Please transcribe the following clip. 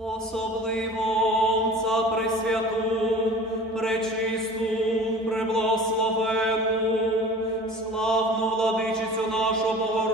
особливо Отця пречисту, преблагословенну, славну владичицю нашого.